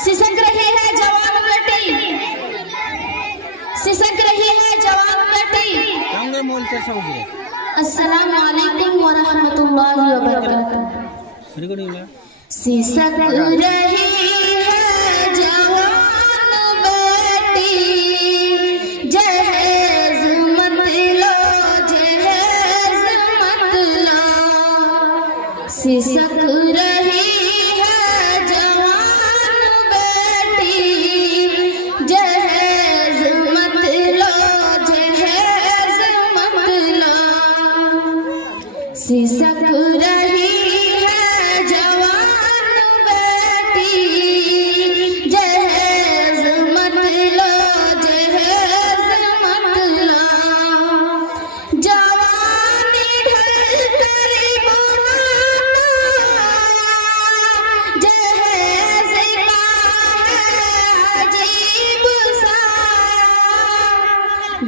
सिसक रही है जवान बेटी, सिसक रही है जवान बेटी। अस्सलाम वालेकुम व रहमतुल्लाहि व बरकातुहू। सिसक रही है जवान बेटी, जहेज मत लो, जहेज मत लो। सिसक रही है जवान बेटी, जहेज मत लो, जहेज मत लो। सिसक रही है जवान बेटी, जहेज मत लो, जहेज मत लो। जवानी ढल कर बुढ़ापा, जहेज का है अजीब सा।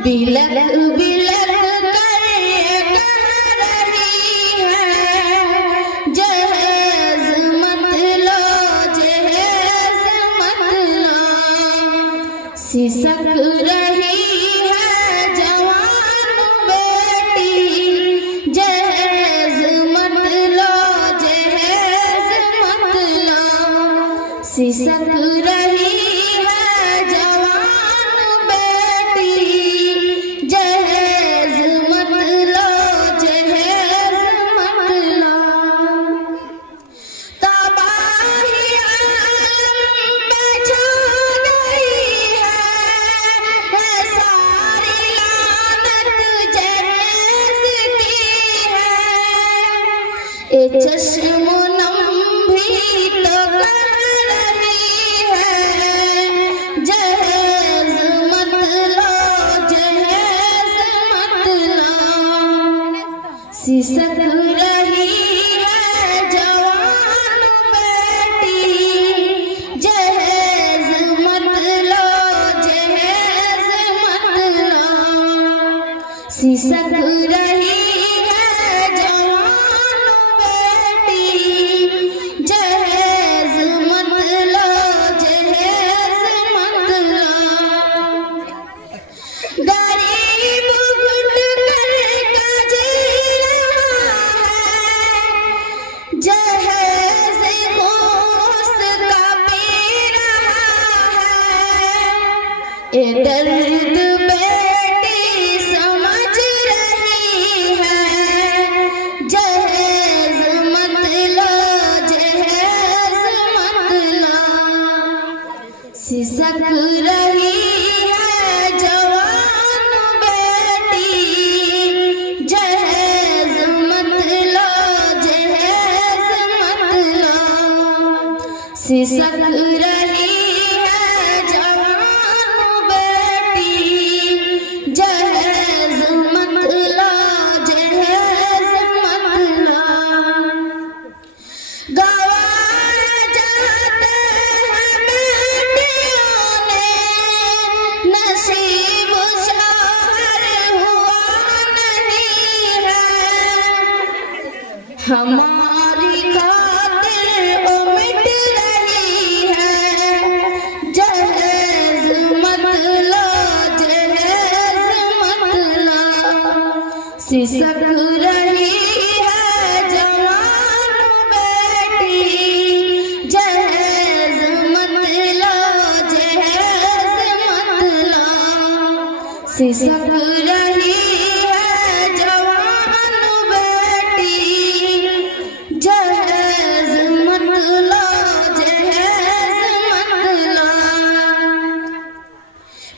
बिलक बिलक कर ये कह रही है, जहेज मत लो, जहेज मत लो। सिसक रही है जवान बेटी, जहेज मत लो, जहेज मत लो। सिसक रही है जवान बेटी, जहेज मत लो, जहेज मत लो। तबाही आलम में छा गई है, सारी लानत जहेज की है। ए चश्मो नम भी तो कह रही है, जहेज मत लो, जहेज मत लो। सिसक रही है जवान बेटी, जहेज मत लो, जहेज मत लो। सिसक रही है जवान बेटी, जहेज मत लो, जहेज मत लो। गरीब घुट कर जी रहा है, जहेज घूस का पी रहा है। ए दर्द बेटी समझ रही है, जहेज मत लो, जहेज मत लो। सिसक रही है जवान बेटी, जहेज मत लो, जहेज मत लो। सिसक रही है जवान बेटी, जहेज मत लो, जहेज मत लो। गवाए जाते हैं बेटियों ने, नसीब शौहर हुआ नहीं है। हमारी खातिर ओ मिट रही है, जहेज मत लो, जहेज मत लो। सिसक रही है जवान बेटी, जहेज मत लो, जहेज मत लो। सिसक रही है जवान बेटी, जहेज मत लो, जहेज मत लो।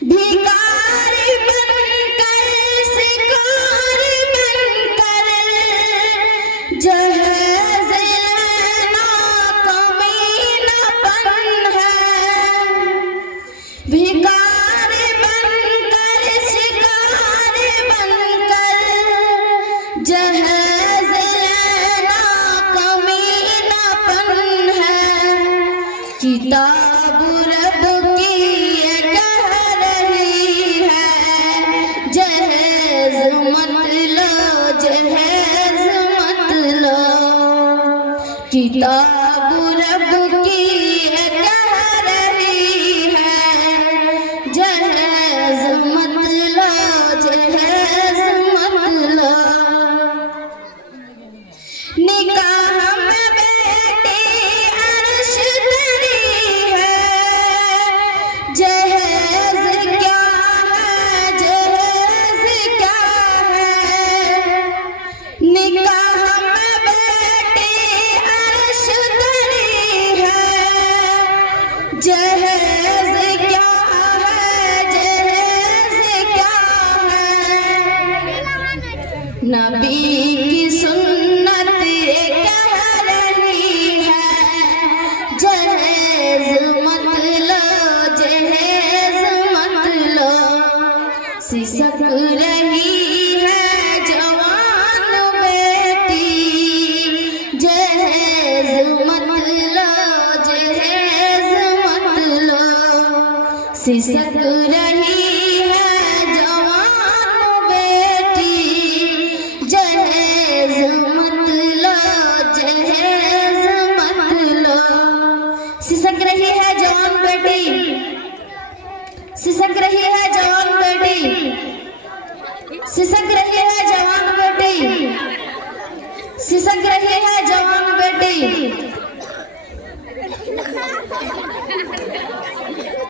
भिखारी बनकर, शिकारी बनकर, जहेज लेना कमीनापन है। भिखारी बनकर, शिकारी बनकर, जहेज लेना कमीनापन है। किताब रब की ये कह रही है, जहेज मत लो, जहेज मत लो। किताब रब की कह रही है, जहेज मत लो, जहेज मत लो। निकाह में बेटी अर्श तेरी है, जहेज क्या है, जहेज क्या है। निकाह में बेटी अर्श तेरी है, जहेज क्या है, जहेज क्या है। नबी की सुन्नत कह रही है, जहेज मत लो, जहेज मत लो। सिसक रही है जवान बेटी, जहेज मत लो, जहेज मत लो। सिसक रही है जवान बेटी, जहेज मत लो, जहेज मत लो। सिसक रही है जवान बेटी, सिसक रही है